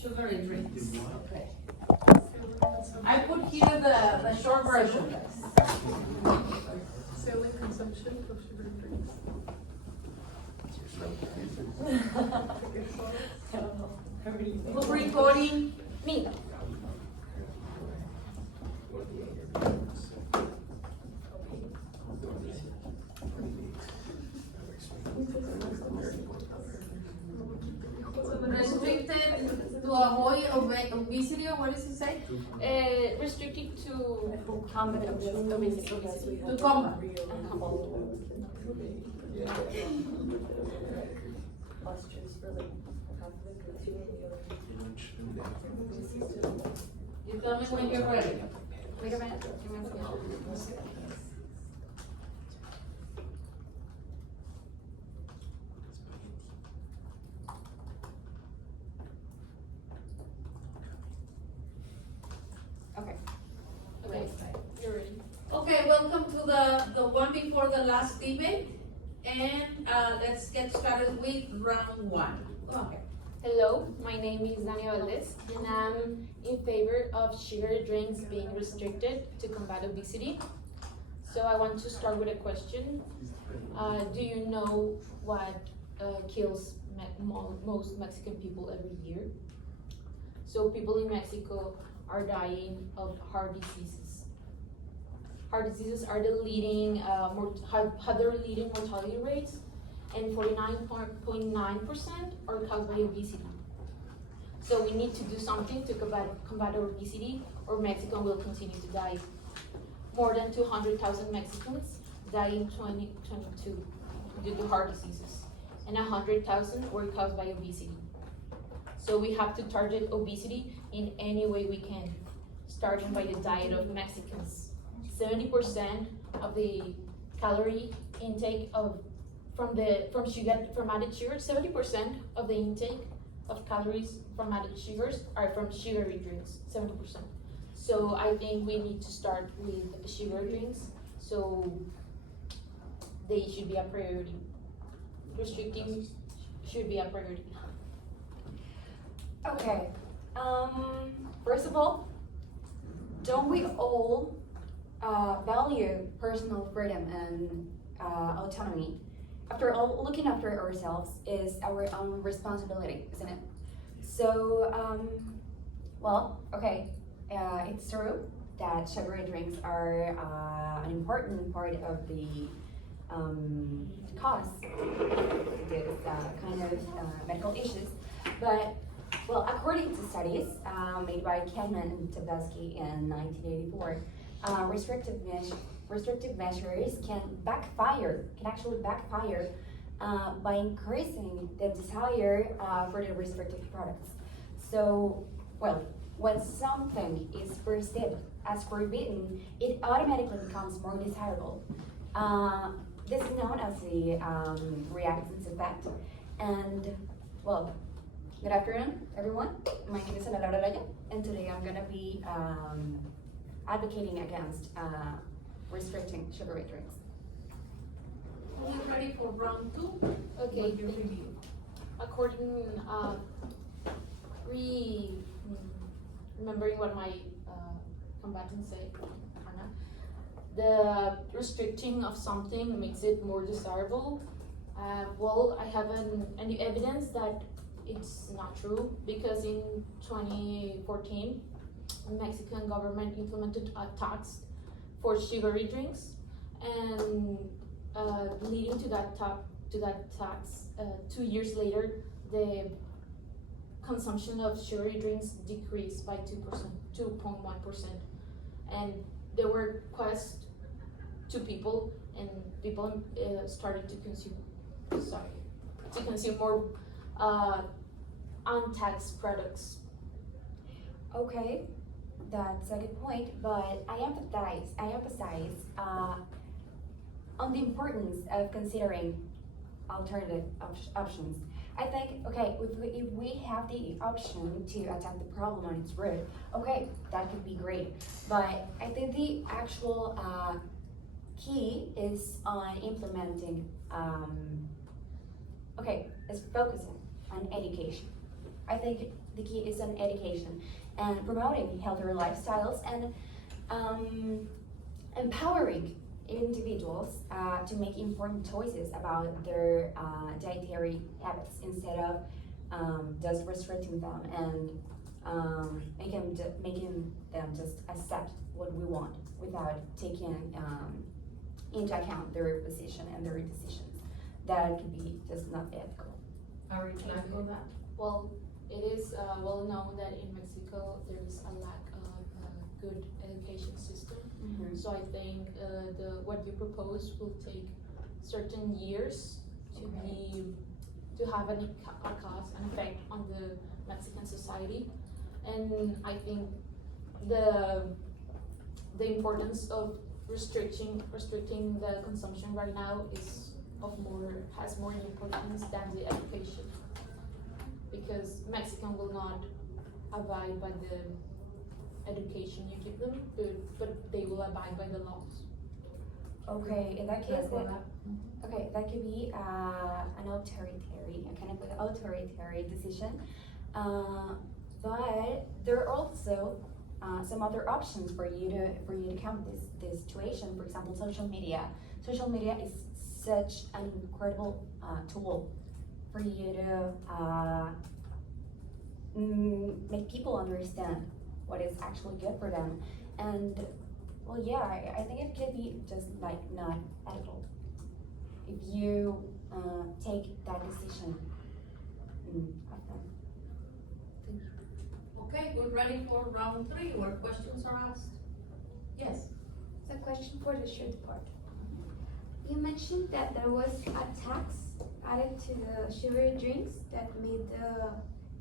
Sugary drinks. Okay. I put here the short version. Selling consumption of sugary drinks. Who's recording? Me. Restricted to avoid obesity, or what does it say? Restricted to combat obesity. To combat. You tell me when you're ready. Wait a minute. Give me a second. Okay. Okay. You're ready. Okay, welcome to the one before the last debate. And let's get started with round one. Go ahead. Hello, my name is Dania Valdes, and I'm in favor of sugary drinks being restricted to combat obesity. So I want to start with a question. Do you know what kills most Mexican people every year? So people in Mexico are dying of heart diseases. Heart diseases are the leading, have the leading mortality rates, and 49.9% are caused by obesity. So we need to do something to combat obesity, or Mexico will continue to die. More than 200,000 Mexicans died in 2022 due to heart diseases, and 100,000 were caused by obesity. So we have to target obesity in any way we can, starting by the diet of Mexicans. 70% of the calorie intake from added sugar, 70% of the intake of calories from added sugars are from sugary drinks, 70%. So I think we need to start with sugar drinks, so they should be a priority. Restricting should be a priority. Okay. First of all, don't we all value personal freedom and autonomy? After all, looking after ourselves is our own responsibility, isn't it? So, well, okay, it's true that sugary drinks are an important part of the cause of this kind of medical issues, but well, according to studies made by Kahneman and Tversky in 1984, restrictive measures can actually backfire by increasing the desire for the restrictive products. So, well, when something is perceived as forbidden, it automatically becomes more desirable. This is known as the reactance effect. And, well, good afternoon, everyone. My name is Araya, and today I'm gonna be advocating against restricting sugary drinks. Are you ready for round two? Okay. What do you review? According, remembering what my combatants say, Anna, the restricting of something makes it more desirable. Well, I haven't any evidence that it's not true, because in 2014, the Mexican government implemented a tax for sugary drinks, and leading to that tax, 2 years later, the consumption of sugary drinks decreased by 2.1%, and there were requests to people, and people started to consume more untaxed products. Okay, that's a good point, but I emphasize on the importance of considering alternative options. I think, okay, if we have the option to attack the problem on its root, okay, that could be great. But I think the actual key is on implementing, is focusing on education. I think the key is on education and promoting healthier lifestyles and empowering individuals to make informed choices about their dietary habits instead of just restricting them and making them just accept what we want without taking into account their position and their decisions. That could be just not ethical. Are you glad for that? Well, it is well known that in Mexico there is a lack of good education system. Mm-hmm. So I think what you propose will take certain years to have a cause, an effect on the Mexican society, and I think the importance of restricting the consumption right now has more importance than the education, because Mexican will not abide by the education you give them, but they will abide by the laws. Okay, in that case, Glad for that. That could be a kind of an authoritarian decision. But there are also some other options for you to counter this situation. For example, social media. Social media is such an incredible tool for you to make people understand what is actually good for them. And well, yeah, I think it could be just like not ethical if you take that decision of them. Okay, we're ready for round 3 where questions are asked. Yes. It's a question for the shoot part. You mentioned that there was a tax added to the sugary drinks that made the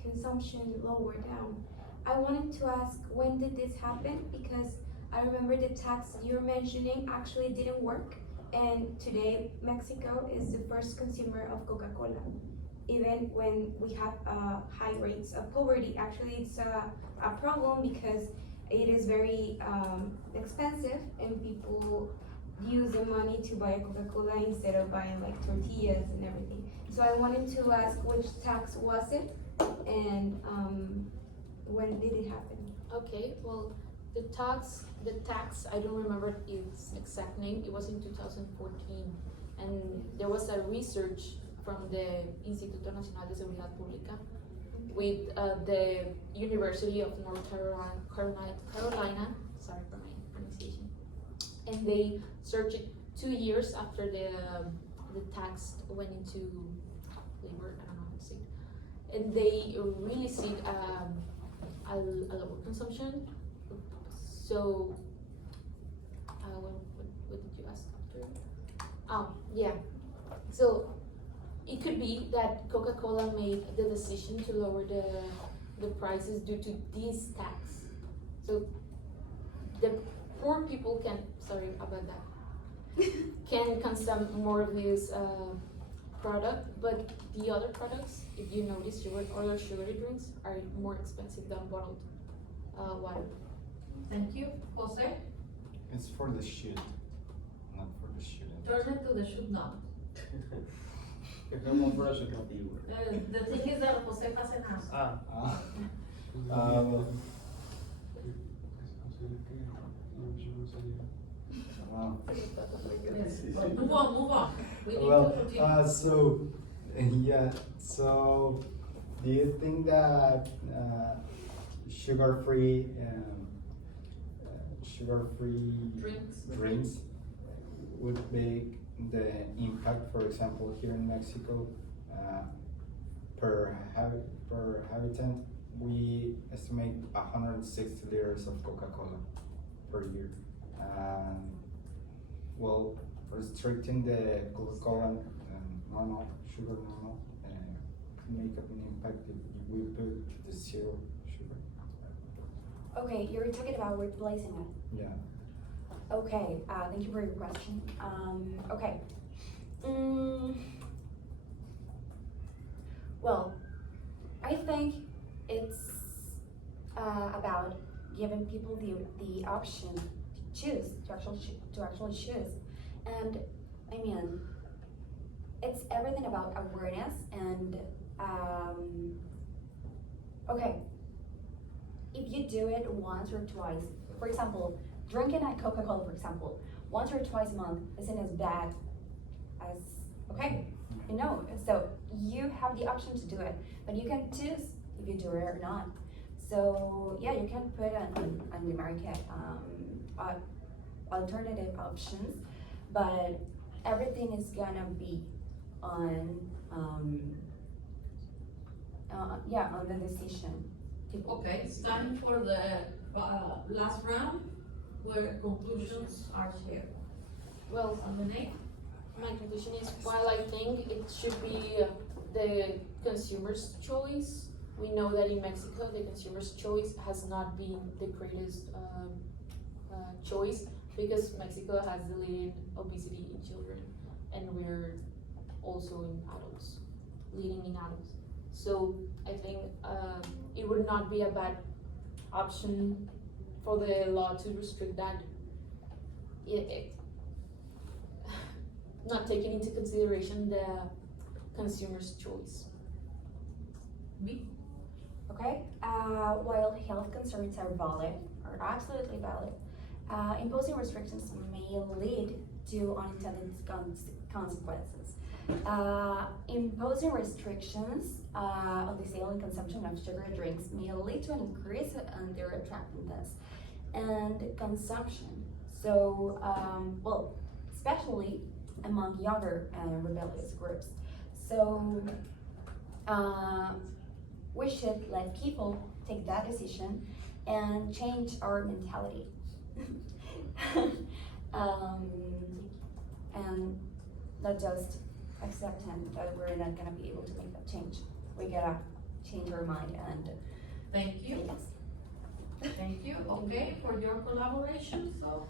consumption lower down. I wanted to ask, when did this happen? Because I remember the tax you're mentioning actually didn't work, and today Mexico is the first consumer of Coca-Cola. Even when we have high rates of poverty, actually it's a problem because it is very expensive and people use the money to buy a Coca-Cola instead of buying like tortillas and everything. So I wanted to ask, which tax was it and when did it happen? Okay, well, the tax, I don't remember its exact name. It was in 2014, and there was a research from the Instituto Nacional de Seguridad Pública with the University of North Carolina, sorry for my pronunciation, and they searched it 2 years after the tax went into labor, I don't know how to say it, and they really see a lower consumption. So, what did you ask after? Oh, yeah. So, it could be that Coca-Cola made the decision to lower the prices due to this tax. So, the poor people sorry about that, can consume more of this product, but the other products, if you notice, other sugary drinks are more expensive than bottled water. Thank you. Jose? It's for the shoot, not for the shooting. Turn it to the should not. Que fue more for educativo. The thing is that Jose hasn't asked. Wow. Yes. Well, move on. We need to Well, continue. so do you think that sugar-free drinks would make the impact, for example, here in Mexico, per habitant, we estimate 160 liters of Coca-Cola per year. Well, restricting the Coca-Cola normal sugar can make an impact if we put the zero sugar. Okay, you're talking about replacing it. Yeah. Okay, thank you for your question. Okay. Well, I think it's about giving people the option to choose, to actually choose. And I mean, it's everything about awareness and Okay, if you do it once or twice, for example, drinking a Coca-Cola, for example, once or twice a month isn't as bad as, okay, you know, so you have the option to do it, but you can choose if you do it or not. So yeah, you can put on the market alternative options, but everything is gonna be on on the decision. Okay, it's time for the last round, where conclusions are shared. Well, Renee? my conclusion is, while I think it should be the consumer's choice, we know that in Mexico, the consumer's choice has not been the greatest choice, because Mexico has the leading obesity in children, and we're also in adults, leading in adults. So I think it would not be a bad option for the law to restrict that. Not taking into consideration the consumer's choice. Me? Okay, while health concerns are valid, are absolutely valid, imposing restrictions may lead to unintended consequences. Imposing restrictions on the sale and consumption of sugary drinks may lead to an increase in their attractiveness and consumption. So, well, especially among younger and rebellious groups. So, we should let people take that decision and change our mentality. And not just accepting that we're not gonna be able to make that change. We gotta change our mind and Thank say you. yes. Thank you, okay, for your collaboration, so.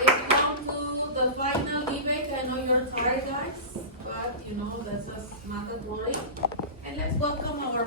It's down to the final debate. I know you're tired, guys, but you know, that's just not a worry. And let's welcome our